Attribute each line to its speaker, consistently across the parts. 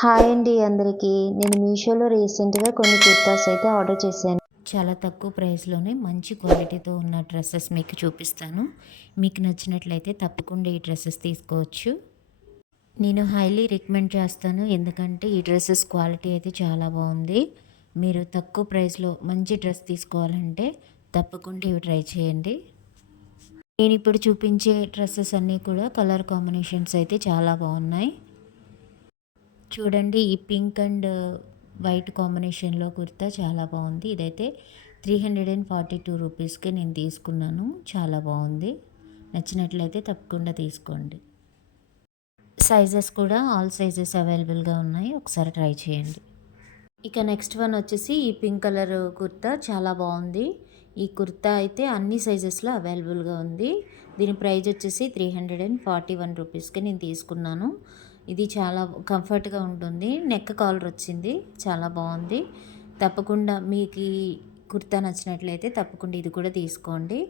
Speaker 1: Hi అండి అందరికీ. నేను మీషోలో రీసెంట్గా కొన్ని కుర్తాస్ అయితే ఆర్డర్ చేశాను.
Speaker 2: చాలా తక్కువ ప్రైస్లోనే మంచి క్వాలిటీతో ఉన్న డ్రెస్సెస్ మీకు చూపిస్తాను. మీకు నచ్చినట్లయితే తప్పకుండా ఈ డ్రెస్సెస్ తీసుకోవచ్చు. నేను హైలీ రికమెండ్ చేస్తాను ఎందుకంటే ఈ డ్రెస్సెస్ క్వాలిటీ అయితే చాలా బాగుంది. మీరు తక్కువ ప్రైస్లో మంచి డ్రెస్ తీసుకోవాలంటే తప్పకుండా ఇవి ట్రై చేయండి. నేను ఇప్పుడు చూపించే డ్రెస్సెస్ అన్నీ కూడా కలర్ కాంబినేషన్స్ అయితే చాలా బాగున్నాయి. చూడండి ఈ పింక్ అండ్ వైట్ కాంబినేషన్లో కుర్తా చాలా బాగుంది. ఇదైతే three hundred and forty two రూపీస్కి నేను తీసుకున్నాను. చాలా బాగుంది. నచ్చినట్లయితే తప్పకుండా తీసుకోండి. సైజెస్ కూడా ఆల్ సైజెస్ అవైలబుల్గా ఉన్నాయి. ఒకసారి ట్రై చేయండి. ఇక నెక్స్ట్ వన్ వచ్చేసి ఈ పింక్ కలర్ కుర్తా చాలా బాగుంది. ఈ కుర్తా అయితే అన్ని సైజెస్లో అవైలబుల్గా ఉంది. దీని ప్రైజ్ వచ్చేసి three hundred and forty one రూపీస్కి నేను తీసుకున్నాను. ఇది చాలా కంఫర్ట్గా ఉంటుంది. నెక్ కాలర్ వచ్చింది. చాలా బాగుంది. తప్పకుండా మీకు ఈ కుర్తా నచ్చినట్లయితే తప్పకుండా ఇది కూడా తీసుకోండి.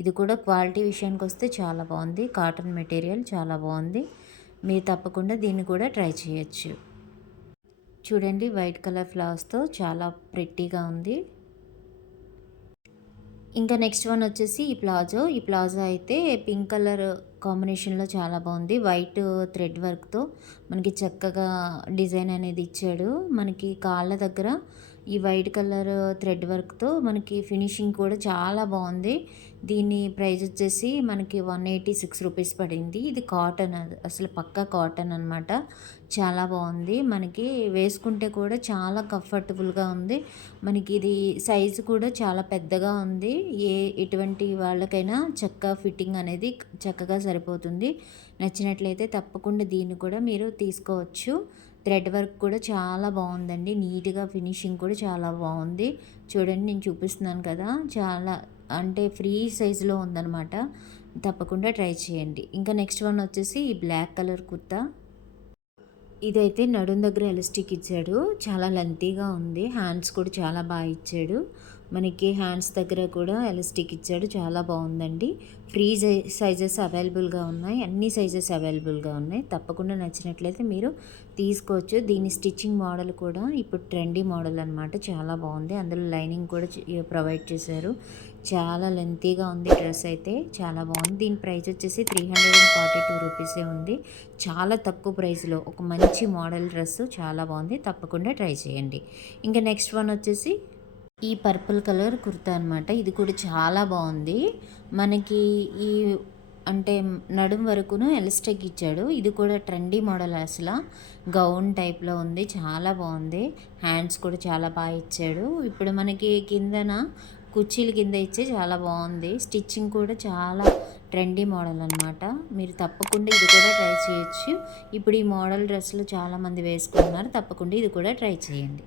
Speaker 2: ఇది కూడా క్వాలిటీ విషయానికి వస్తే చాలా బాగుంది. కాటన్ మెటీరియల్ చాలా బాగుంది. మీరు తప్పకుండా దీన్ని కూడా ట్రై చేయొచ్చు. చూడండి వైట్ కలర్ ఫ్లవర్స్తో చాలా ప్రెట్టీగా ఉంది. ఇంకా నెక్స్ట్ వన్ వచ్చేసి ఈ ప్లాజో. ఈ ప్లాజో అయితే పింక్ కలర్ కాంబినేషన్లో చాలా బాగుంది. వైట్ థ్రెడ్ వర్క్తో మనకి చక్కగా డిజైన్ అనేది ఇచ్చాడు. మనకి కాళ్ళ దగ్గర ఈ వైట్ కలర్ థ్రెడ్ వర్క్తో మనకి ఫినిషింగ్ కూడా చాలా బాగుంది. దీని ప్రైస్ వచ్చేసి మనకి వన్ ఎయిటీ సిక్స్ రూపీస్ పడింది. ఇది కాటన్ అసలు పక్కా కాటన్ అనమాట చాలా బాగుంది. మనకి వేసుకుంటే కూడా చాలా కంఫర్టబుల్గా ఉంది. మనకి ఇది సైజు కూడా చాలా పెద్దగా ఉంది. ఏ ఎటువంటి వాళ్ళకైనా చక్కగా ఫిట్టింగ్ అనేది చక్కగా సరిపోతుంది. నచ్చినట్లయితే తప్పకుండా దీన్ని కూడా మీరు తీసుకోవచ్చు. థ్రెడ్ వర్క్ కూడా చాలా బాగుందండి. నీట్గా ఫినిషింగ్ కూడా చాలా బాగుంది. చూడండి నేను చూపిస్తున్నాను కదా. చాలా అంటే ఫ్రీ సైజులో ఉందన్నమాట. తప్పకుండా ట్రై చేయండి. ఇంకా నెక్స్ట్ వన్ వచ్చేసి ఈ బ్లాక్ కలర్ కుర్తా. ఇదైతే నడుం దగ్గర ఎలాస్టిక్ ఇచ్చాడు. చాలా లెంతీగా ఉంది. హ్యాండ్స్ కూడా చాలా బాగా ఇచ్చాడు. మనకి హ్యాండ్స్ దగ్గర కూడా ఎలాస్టిక్ ఇచ్చాడు. చాలా బాగుందండి. ఫ్రీ సైజెస్ అవైలబుల్గా ఉన్నాయి. అన్ని సైజెస్ అవైలబుల్గా ఉన్నాయి. తప్పకుండా నచ్చినట్లయితే మీరు తీసుకోవచ్చు. దీని స్టిచ్చింగ్ మోడల్ కూడా ఇప్పుడు ట్రెండీ మోడల్ అనమాట చాలా బాగుంది. అందులో లైనింగ్ కూడా ప్రొవైడ్ చేశారు. చాలా లెంతీగా ఉంది డ్రెస్ అయితే. చాలా బాగుంది. దీని ప్రైస్ వచ్చేసి three hundred and forty two రూపీసే ఉంది. చాలా తక్కువ ప్రైస్లో ఒక మంచి మోడల్ డ్రెస్. చాలా బాగుంది. తప్పకుండా ట్రై చేయండి. ఇంకా నెక్స్ట్ వన్ వచ్చేసి ఈ పర్పుల్ కలర్ కుర్తా అనమాట ఇది కూడా చాలా బాగుంది. మనకి ఈ అంటే నడుం వరకును ఎలస్టెక్ ఇచ్చాడు. ఇది కూడా ట్రెండీ మోడల్ అసలు. గౌన్ టైప్లో ఉంది. చాలా బాగుంది. హ్యాండ్స్ కూడా చాలా బాగా ఇచ్చాడు. ఇప్పుడు మనకి కిందన కుర్చీల కింద ఇచ్చే చాలా బాగుంది. స్టిచ్చింగ్ కూడా చాలా ట్రెండీ మోడల్ అనమాట మీరు తప్పకుండా ఇది కూడా ట్రై చేయొచ్చు. ఇప్పుడు ఈ మోడల్ డ్రెస్సులు చాలామంది వేసుకున్నారు తప్పకుండా ఇది కూడా ట్రై చేయండి.